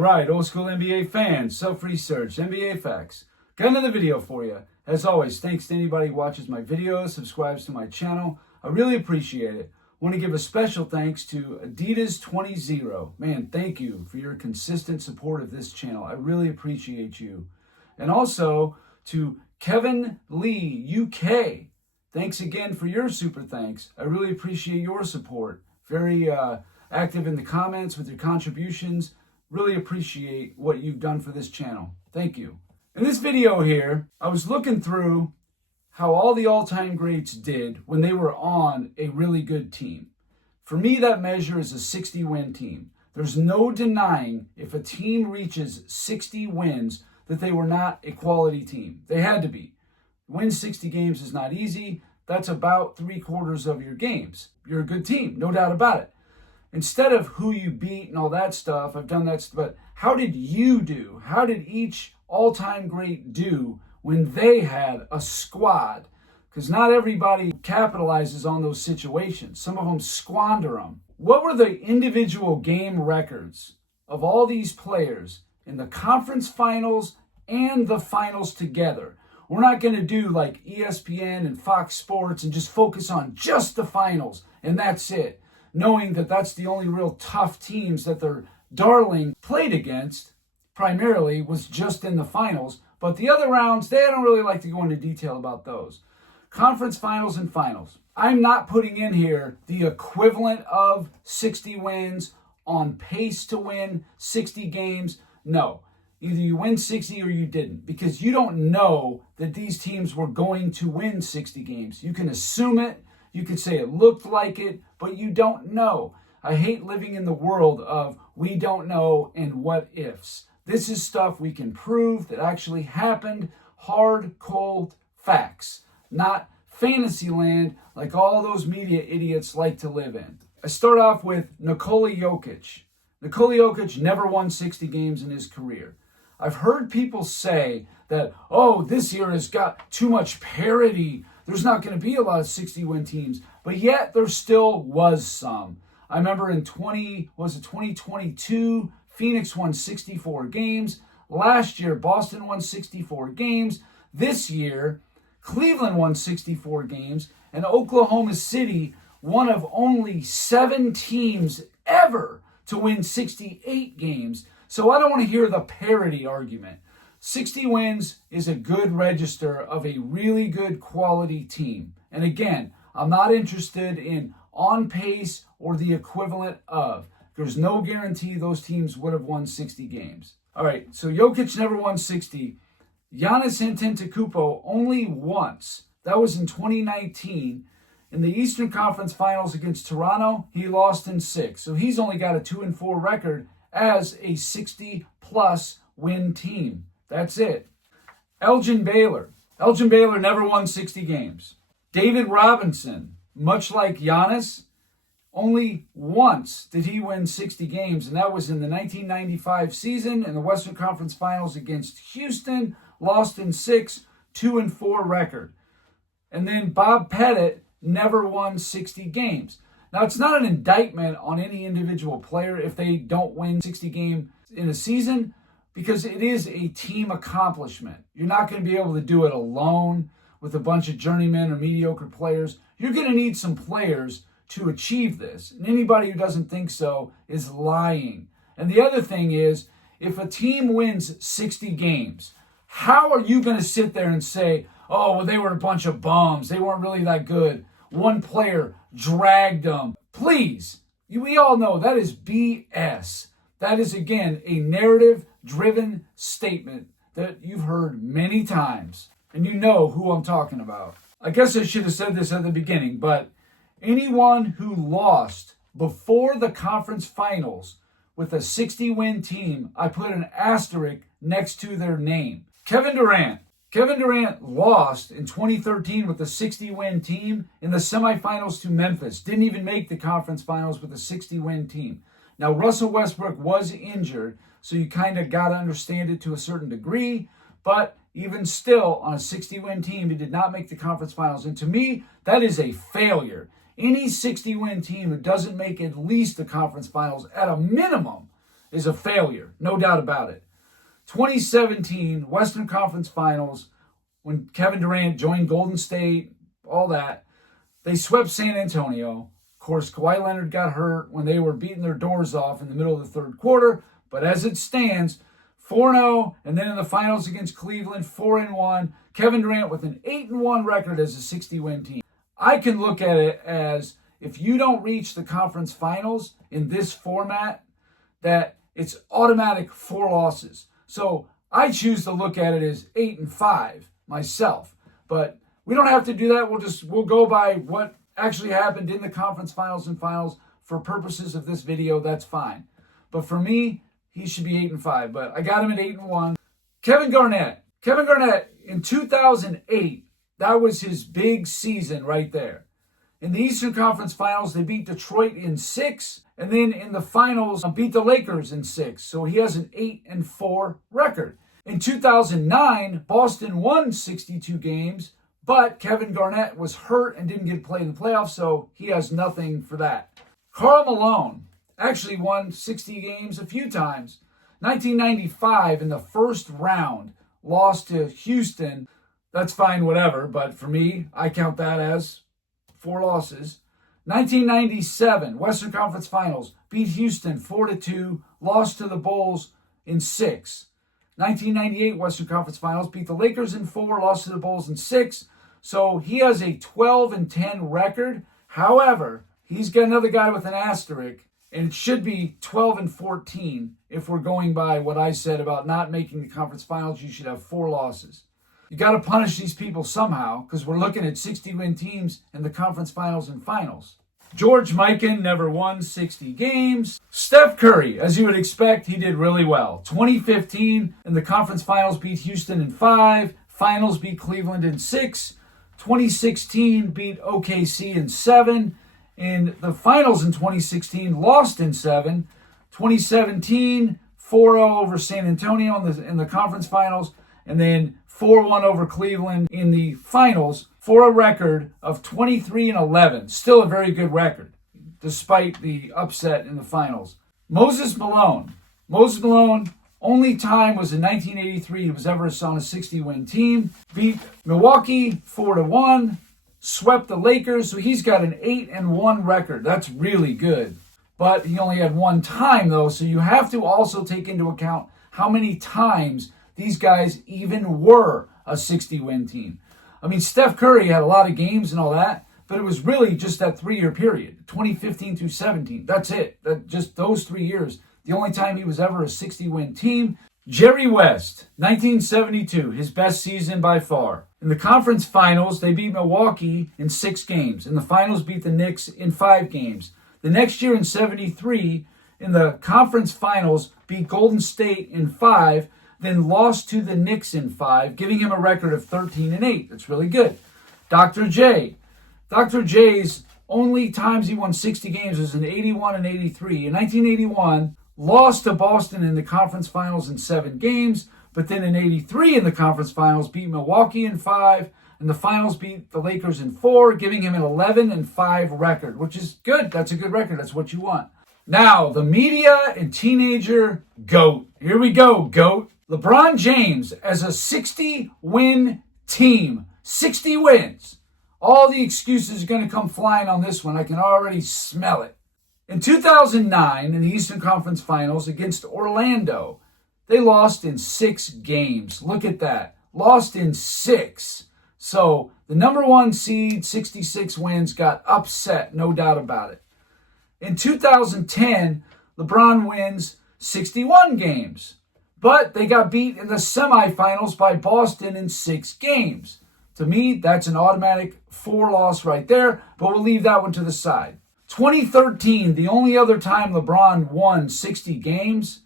All right, old school NBA fans, self-research, NBA facts. Got another video for you. As always, thanks to anybody who watches my videos, subscribes to my channel. I really appreciate it. Want to give a special thanks to Adidas20. Man, thank you for your consistent support of this channel. I really appreciate you. And also to Kevin Lee, UK. Thanks again for your super thanks. I really appreciate your support. Very active in the comments with your contributions. Really appreciate what you've done for this channel. Thank you. In this video here, I was looking through how all the all-time greats did when they were on a really good team. For me, that measure is a 60-win team. There's no denying if a team reaches 60 wins that they were not a quality team. They had to be. Win 60 games is not easy. That's about 3/4 of your games. You're a good team, no doubt about it. Instead of who you beat and all that stuff, I've done that, but how did you do? How did each all-time great do when they had a squad? Because not everybody capitalizes on those situations. Some of them squander them. What were the individual game records of all these players in the conference finals and the finals together? We're not going to do like ESPN and Fox Sports and just focus on just the finals and that's it, knowing that that's the only real tough teams that their darling played against primarily was just in the finals. But the other rounds, they don't really like to go into detail about those. Conference finals and finals. I'm not putting in here the equivalent of 60 wins, on pace to win 60 games. No, either you win 60 or you didn't, because you don't know that these teams were going to win 60 games. You can assume it. You could say it looked like it, but you don't know. I hate living in the world of we don't know and what ifs. This is stuff we can prove that actually happened, hard, cold facts, not fantasy land like all those media idiots like to live in. I start off with Nikola Jokic. Nikola Jokic never won 60 games in his career. I've heard people say that, oh, this year has got too much parity. There's not going to be a lot of 60-win teams, but yet there still was some. I remember in 2022, Phoenix won 64 games. Last year, Boston won 64 games. This year, Cleveland won 64 games, and Oklahoma City, one of only 7 teams ever to win 68 games. So I don't want to hear the parity argument. 60 wins is a good register of a really good quality team. And again, I'm not interested in on pace or the equivalent of. There's no guarantee those teams would have won 60 games. All right, so Jokic never won 60. Giannis Antetokounmpo only once. That was in 2019. In the Eastern Conference Finals against Toronto, he lost in 6. So he's only got a 2-4 record as a 60-plus win team. That's it. Elgin Baylor. Elgin Baylor never won 60 games. David Robinson, much like Giannis, only once did he win 60 games, and that was in the 1995 season in the Western Conference Finals against Houston, lost in 6, 2-4 record. And then Bob Pettit never won 60 games. Now, it's not an indictment on any individual player if they don't win 60 games in a season, because it is a team accomplishment. You're not going to be able to do it alone with a bunch of journeymen or mediocre players. You're going to need some players to achieve this. And anybody who doesn't think so is lying. And the other thing is, if a team wins 60 games, how are you going to sit there and say, oh, well, they were a bunch of bums. They weren't really that good. One player dragged them. Please, we all know that is BS. That is, again, a narrative-driven statement that you've heard many times. And you know who I'm talking about. I guess I should have said this at the beginning, but anyone who lost before the conference finals with a 60-win team, I put an asterisk next to their name. Kevin Durant. Kevin Durant lost in 2013 with a 60-win team in the semifinals to Memphis. Didn't even make the conference finals with a 60-win team. Now, Russell Westbrook was injured, so you kind of got to understand it to a certain degree. But even still, on a 60-win team, he did not make the conference finals. And to me, that is a failure. Any 60-win team who doesn't make at least the conference finals at a minimum is a failure, no doubt about it. 2017 Western Conference Finals, when Kevin Durant joined Golden State, all that, they swept San Antonio. Of course, Kawhi Leonard got hurt when they were beating their doors off in the middle of the third quarter. But as it stands, 4-0, and then in the finals against Cleveland, 4-1. Kevin Durant with an 8-1 record as a 60-win team. I can look at it as if you don't reach the conference finals in this format, that it's automatic 4 losses. So I choose to look at it as 8-5 myself. But we don't have to do that. We'll go by what actually happened in the conference finals and finals for purposes of this video. That's fine. But for me, he should be 8-5. But I got him at 8-1. Kevin Garnett in 2008, that was his big season right there. In the Eastern Conference Finals, they beat Detroit in 6. And then in the finals, beat the Lakers in 6. So he has an 8-4 record. In 2009, Boston won 62 games. But Kevin Garnett was hurt and didn't get to play in the playoffs, so he has nothing for that. Karl Malone actually won 60 games a few times. 1995 in the first round, lost to Houston. That's fine, whatever, but for me, I count that as 4 losses. 1997 Western Conference Finals, beat Houston 4-2, lost to the Bulls in 6. 1998 Western Conference Finals, beat the Lakers in 4, lost to the Bulls in 6. So he has a 12-10 record. However, he's got another guy with an asterisk, and it should be 12-14 if we're going by what I said about not making the conference finals. You should have 4 losses. You got to punish these people somehow, because we're looking at 60-win teams in the conference finals and finals. George Mikan never won 60 games. Steph Curry, as you would expect, he did really well. 2015 in the conference finals, beat Houston in 5. Finals beat Cleveland in 6. 2016 beat OKC in 7. In the finals in 2016, lost in 7. 2017, 4-0 over San Antonio in the conference finals. And then 4-1 over Cleveland in the finals for a record of 23-11. Still a very good record, despite the upset in the finals. Moses Malone, only time was in 1983 he was ever on a 60-win team. Beat Milwaukee 4-1, swept the Lakers, so he's got an 8-1 record. That's really good. But he only had 1 time, though, so you have to also take into account how many times these guys even were a 60-win team. I mean, Steph Curry had a lot of games and all that, but it was really just that 3-year period, 2015 through 17. That's it. Just those 3 years. The only time he was ever a 60-win team. Jerry West, 1972, his best season by far. In the conference finals, they beat Milwaukee in 6 games. In the finals, beat the Knicks in 5 games. The next year in 73, in the conference finals, beat Golden State in 5, then lost to the Knicks in 5, giving him a record of 13-8. That's really good. Dr. J's only times he won 60 games was in 81 and 83. In 1981, lost to Boston in the conference finals in 7 games, but then in 83 in the conference finals, beat Milwaukee in 5, and the finals beat the Lakers in 4, giving him an 11-5 record, which is good. That's a good record. That's what you want. Now, the media and teenager GOAT. Here we go, GOAT. LeBron James as a 60-win team. 60 wins. All the excuses are going to come flying on this one. I can already smell it. In 2009, in the Eastern Conference Finals against Orlando, they lost in 6 games. Look at that. Lost in 6. So the number 1 seed, 66 wins, got upset, no doubt about it. In 2010, LeBron wins 61 games. But they got beat in the semifinals by Boston in 6 games. To me, that's an automatic 4 loss right there, but we'll leave that one to the side. 2013, the only other time LeBron won 60 games,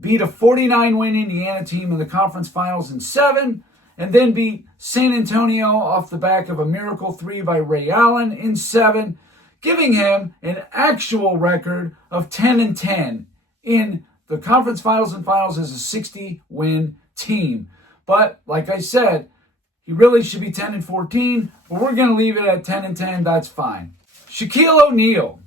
beat a 49-win Indiana team in the conference finals in 7, and then beat San Antonio off the back of a miracle 3 by Ray Allen in 7, giving him an actual record of 10-10 in the conference finals and finals as a 60-win team. But like I said, he really should be 10-14, but we're going to leave it at 10-10. That's fine. Shaquille O'Neal,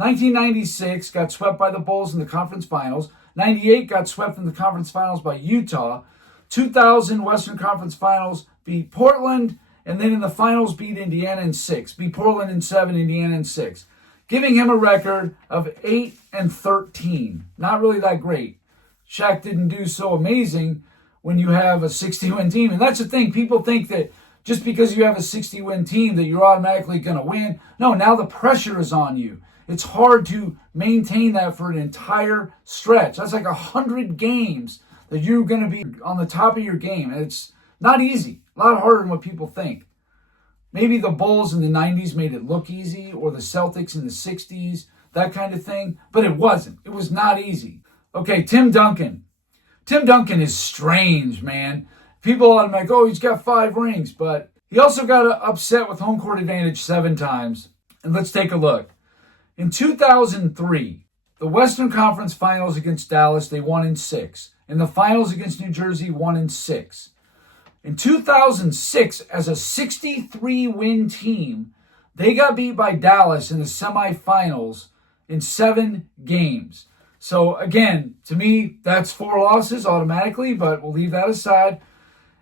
1996 got swept by the Bulls in the conference finals. 98 got swept in the conference finals by Utah. 2000 Western Conference Finals beat Portland, and then in the finals beat Indiana in 6. Beat Portland in 7, Indiana in 6. Giving him a record of 8-13. Not really that great. Shaq didn't do so amazing when you have a 60-win team. And that's the thing. People think that just because you have a 60-win team that you're automatically going to win. No, now the pressure is on you. It's hard to maintain that for an entire stretch. That's like 100 games that you're going to be on the top of your game. And it's not easy. A lot harder than what people think. Maybe the Bulls in the 90s made it look easy, or the Celtics in the 60s, that kind of thing. But it wasn't. It was not easy. Okay, Tim Duncan. Tim Duncan is strange, man. People are like, oh, he's got 5 rings. But he also got upset with home court advantage 7 times. And let's take a look. In 2003, the Western Conference Finals against Dallas, they won in 6. In the finals against New Jersey, won in 6. In 2006, as a 63-win team, they got beat by Dallas in the semifinals in 7 games. So again, to me, that's 4 losses automatically, but we'll leave that aside.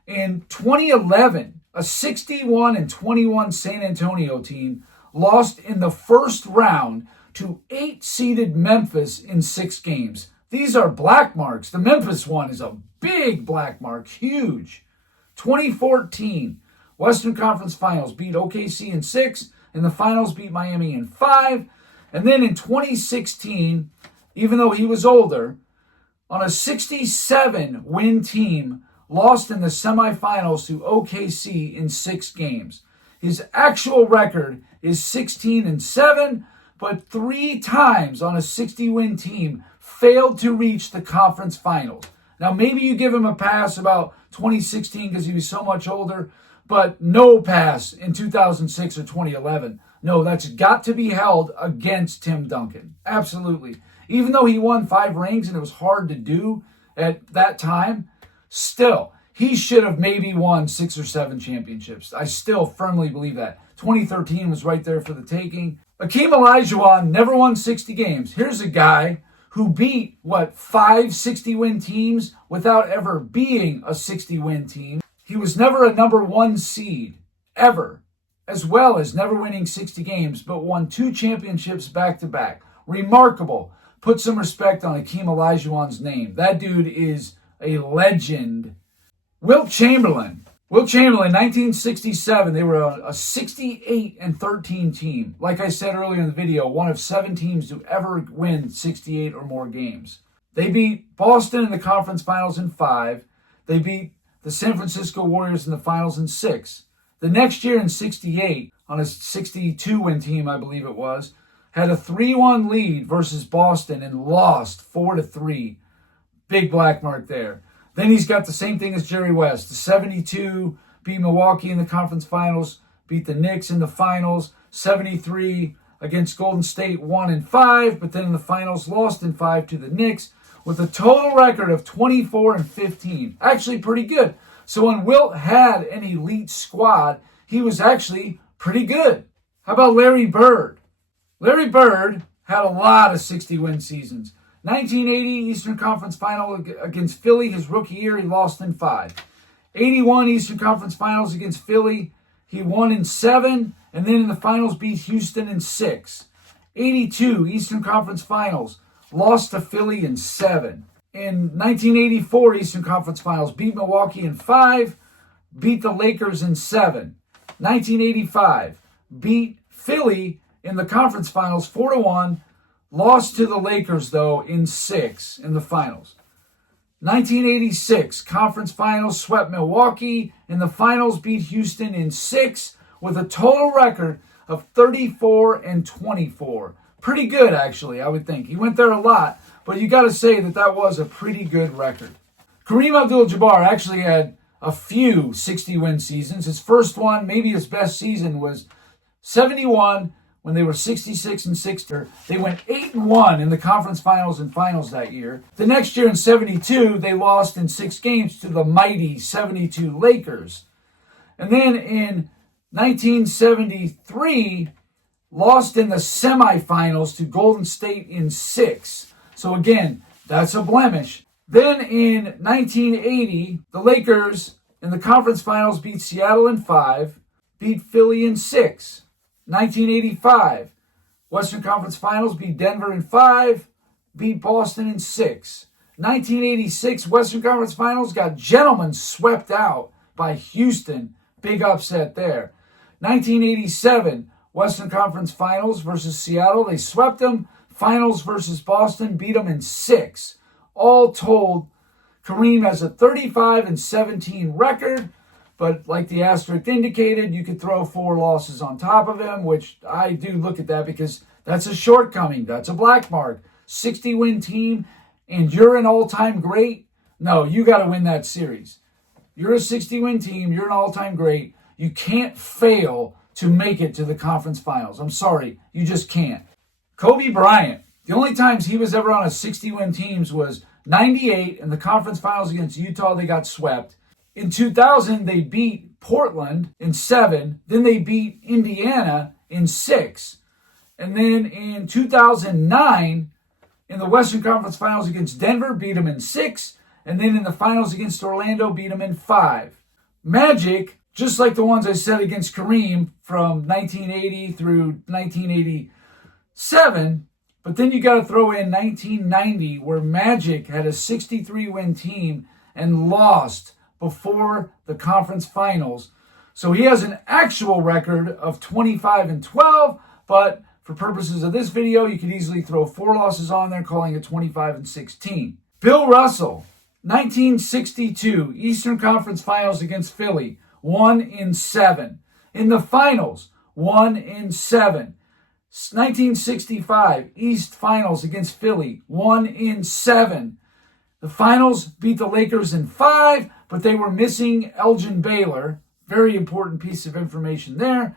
In 2011, a 61-21 San Antonio team lost in the first round to 8-seeded Memphis in 6 games. These are black marks. The Memphis one is a big black mark, huge. 2014, Western Conference Finals beat OKC in 6, and the finals beat Miami in 5. And then in 2016, even though he was older, on a 67-win team, lost in the semifinals to OKC in 6 games. His actual record is 16-7, but 3 times on a 60-win team failed to reach the conference finals. Now, maybe you give him a pass about 2016 because he was so much older, but no pass in 2006 or 2011. No, that's got to be held against Tim Duncan. Absolutely. Even though he won 5 rings and it was hard to do at that time, still, he should have maybe won 6 or 7 championships. I still firmly believe that. 2013 was right there for the taking. Hakeem Olajuwon never won 60 games. Here's a guy who beat, 5 60-win teams without ever being a 60-win team. He was never a number 1 seed, ever, as well as never winning 60 games, but won 2 championships back-to-back. Remarkable. Put some respect on Hakeem Olajuwon's name. That dude is a legend. Wilt Chamberlain. 1967, they were a 68-13 team. Like I said earlier in the video, one of 7 teams to ever win 68 or more games. They beat Boston in the conference finals in 5. They beat the San Francisco Warriors in the finals in 6. The next year in 68, on a 62-win team, I believe it was, had a 3-1 lead versus Boston and lost 4-3. Big black mark there. Then he's got the same thing as Jerry West. The 72 beat Milwaukee in the conference finals, beat the Knicks in the finals. 73 against Golden State, won in 5, but then in the finals lost in 5 to the Knicks with a total record of 24-15. Actually pretty good. So when Wilt had an elite squad, he was actually pretty good. How about Larry Bird? Larry Bird had a lot of 60-win seasons. 1980 Eastern Conference Final against Philly, his rookie year, he lost in 5. 81 Eastern Conference Finals against Philly, he won in 7, and then in the finals beat Houston in 6. 82 Eastern Conference Finals, lost to Philly in 7. In 1984 Eastern Conference Finals, beat Milwaukee in 5, beat the Lakers in 7. 1985, beat Philly in the conference finals 4-1, lost to the Lakers, though, in 6 in the finals. 1986, conference finals, swept Milwaukee. In the finals, beat Houston in 6 with a total record of 34-24. Pretty good, actually, I would think. He went there a lot, but you got to say that was a pretty good record. Kareem Abdul-Jabbar actually had a few 60-win seasons. His first one, maybe his best season, was 71 when they were 66-6. They went 8-1 in the conference finals and finals that year. The next year in 72, they lost in 6 games to the mighty 72 Lakers. And then in 1973, lost in the semifinals to Golden State in 6. So again, that's a blemish. Then in 1980, the Lakers in the conference finals beat Seattle in 5, beat Philly in 6. 1985, Western Conference Finals beat Denver in 5, beat Boston in 6. 1986 Western Conference Finals got gentlemen swept out by Houston. Big upset there. 1987 Western Conference Finals versus Seattle. They swept them. Finals versus Boston beat them in 6. All told, Kareem has a 35-17 record, but like the asterisk indicated, you could throw 4 losses on top of him, which I do look at that because that's a shortcoming. That's a black mark. 60-win team, and you're an all-time great? No, you got to win that series. You're a 60-win team. You're an all-time great. You can't fail to make it to the conference finals. I'm sorry. You just can't. Kobe Bryant, the only times he was ever on a 60-win team was 98 in the conference finals against Utah. They got swept. In 2000, they beat Portland in 7. Then they beat Indiana in 6. And then in 2009, in the Western Conference Finals against Denver, beat them in 6. And then in the finals against Orlando, beat them in 5. Magic, just like the ones I said against Kareem from 1980 through 1987, but then you got to throw in 1990, where Magic had a 63-win team and lost before the conference finals. So he has an actual record of 25-12, but for purposes of this video, you could easily throw 4 losses on there, calling it 25-16. Bill Russell, 1962 Eastern Conference Finals against Philly, 1-7. In the finals, 1-7. 1965 East Finals against Philly, 1-7. The finals beat the Lakers in 5, but they were missing Elgin Baylor. Very important piece of information there.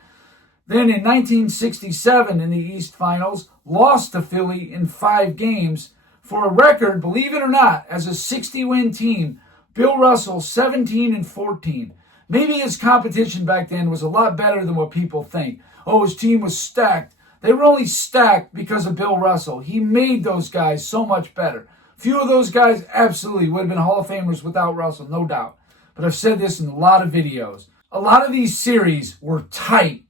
Then in 1967 in the East Finals, lost to Philly in 5 games. For a record, believe it or not, as a 60-win team, Bill Russell 17-14. Maybe his competition back then was a lot better than what people think. Oh, his team was stacked. They were only stacked because of Bill Russell. He made those guys so much better. Few of those guys absolutely would have been Hall of Famers without Russell, no doubt. But I've said this in a lot of videos. A lot of these series were tight,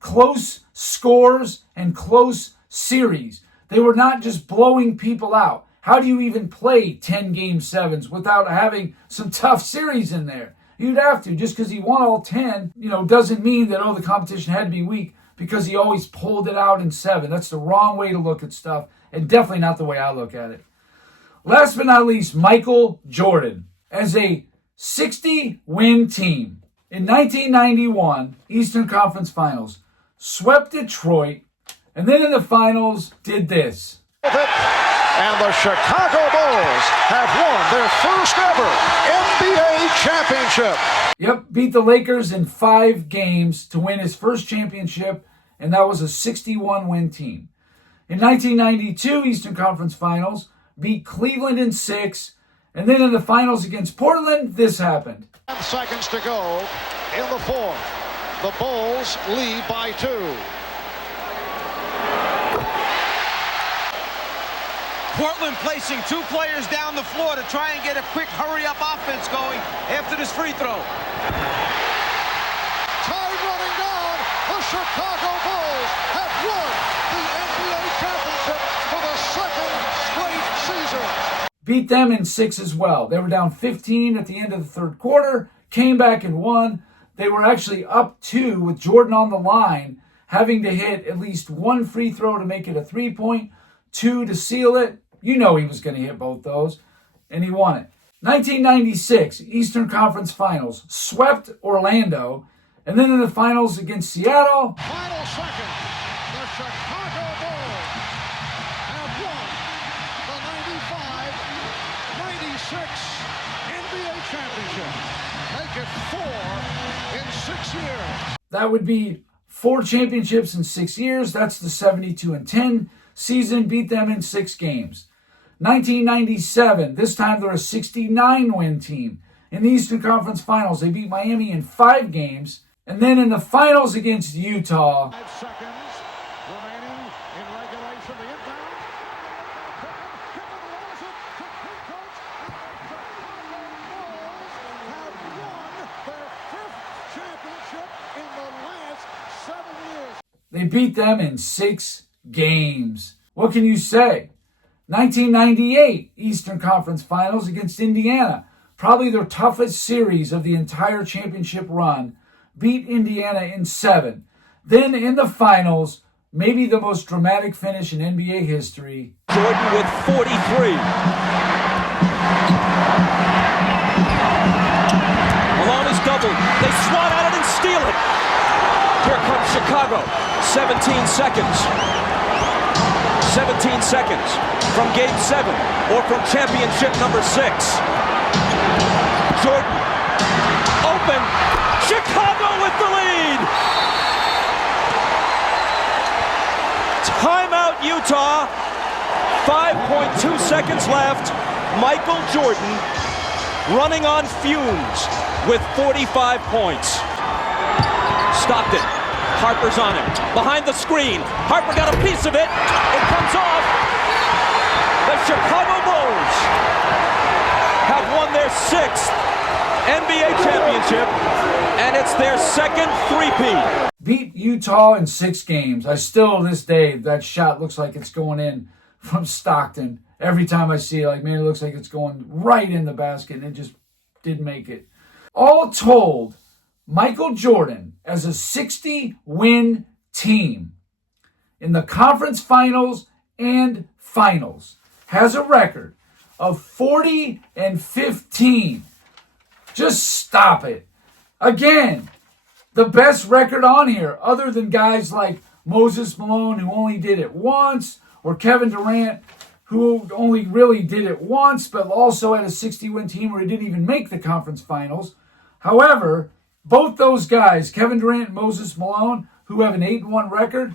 close scores and close series. They were not just blowing people out. How do you even play 10 Game 7s without having some tough series in there? You'd have to. Just because he won all 10, doesn't mean that, the competition had to be weak because he always pulled it out in 7. That's the wrong way to look at stuff, and definitely not the way I look at it. Last but not least, Michael Jordan. As a 60-win team, in 1991, Eastern Conference Finals, swept Detroit, and then in the finals, did this. And the Chicago Bulls have won their first ever NBA championship. Yep, beat the Lakers in 5 games to win his first championship, and that was a 61-win team. In 1992, Eastern Conference Finals, beat Cleveland in 6, and then in the finals against Portland, this happened. 10 seconds to go in the 4th. The Bulls lead by 2. Portland placing 2 players down the floor to try and get a quick hurry-up offense going after this free throw. Time running down. The Chicago Bulls have won the NBA championship for the 2nd straight season. Beat them in 6 as well. They were down 15 at the end of the 3rd quarter, came back and won. They were actually up 2 with Jordan on the line, having to hit at least 1 free throw to make it a 3-point, 2 to seal it. He was going to hit both those, and he won it. 1996, Eastern Conference Finals, swept Orlando, and then in the finals against Seattle. Final second, the Chicago Bulls have won the 95-96 NBA championship. Make it 4 in 6 years. That would be 4 championships in 6 years. That's the 72-10 season. Beat them in 6 games. 1997, this time they're a 69-win team. In the Eastern Conference Finals, they beat Miami in 5 games. And then in the finals against Utah, 5 seconds. In regulation, the inbound. Pippen rolls it to Kukoc. And the Chicago Bulls have won their 5th championship in the last 7 years. They beat them in 6 games. What can you say? 1998 Eastern Conference Finals against Indiana. Probably their toughest series of the entire championship run. Beat Indiana in 7. Then in the finals, maybe the most dramatic finish in NBA history. Jordan with 43. Malone is doubled. They swat at it and steal it. Here comes Chicago. 17 seconds. 17 seconds from Game 7 or from championship number 6. Jordan open. Chicago with the lead. Timeout, Utah. 5.2 seconds left. Michael Jordan running on fumes with 45 points. Stockton. Harper's on him. Behind the screen. Harper got a piece of it. It comes off. The Chicago Bulls have won their 6th NBA championship, and it's their 2nd three-peat. Beat Utah in 6 games. I still, to this day, that shot looks like it's going in from Stockton. Every time I see it, like, man, it looks like it's going right in the basket, and it just didn't make it. All told, Michael Jordan, as a 60-win team in the conference finals and finals, has a record of 40-15. Just stop it. Again, the best record on here, other than guys like Moses Malone, who only did it once, or Kevin Durant, who only really did it once, but also had a 60-win team where he didn't even make the conference finals. However, both those guys, Kevin Durant and Moses Malone, who have an 8-1 record,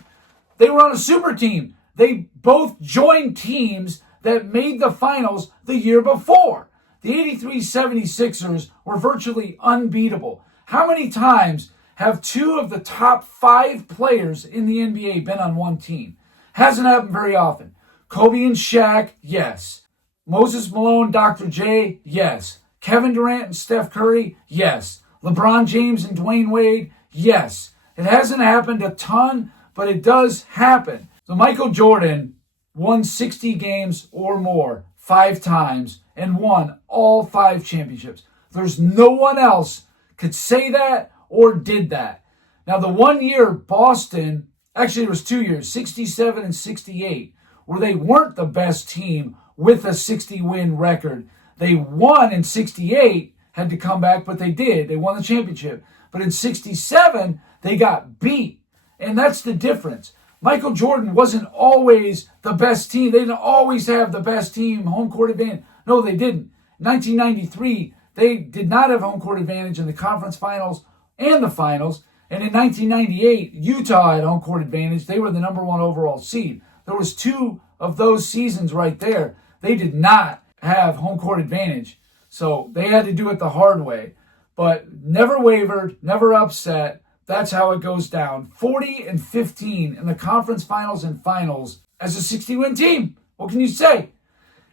they were on a super team. They both joined teams that made the finals the year before. The 83 76ers were virtually unbeatable. How many times have 2 of the top 5 players in the NBA been on one team? Hasn't happened very often. Kobe and Shaq, yes. Moses Malone, Dr. J, yes. Kevin Durant and Steph Curry, yes. LeBron James and Dwayne Wade, yes. It hasn't happened a ton, but it does happen. So Michael Jordan won 60 games or more 5 times and won all 5 championships. There's no one else could say that or did that. Now, the one year Boston, actually it was 2 years, 67 and 68, where they weren't the best team with a 60-win record. They won in 68, had to come back, but they did. They won the championship. But in 67, they got beat. And that's the difference. Michael Jordan wasn't always the best team. They didn't always have the best team, home court advantage. No, they didn't. In 1993, they did not have home court advantage in the conference finals and the finals. And in 1998, Utah had home court advantage. They were the number 1 overall seed. There was 2 of those seasons right there. They did not have home court advantage. So they had to do it the hard way. But never wavered, never upset. That's how it goes down. 40-15 in the conference finals and finals as a 60-win team. What can you say?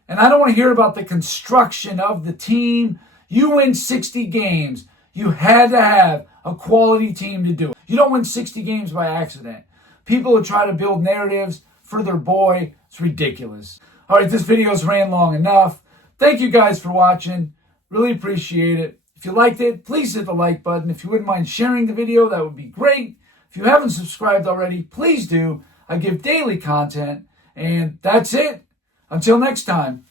And I don't want to hear about the construction of the team. You win 60 games. You had to have a quality team to do it. You don't win 60 games by accident. People who try to build narratives for their boy, it's ridiculous. All right, this video's ran long enough. Thank you guys for watching. Really appreciate it. If you liked it, please hit the like button. If you wouldn't mind sharing the video, that would be great. If you haven't subscribed already, please do. I give daily content. And that's it. Until next time.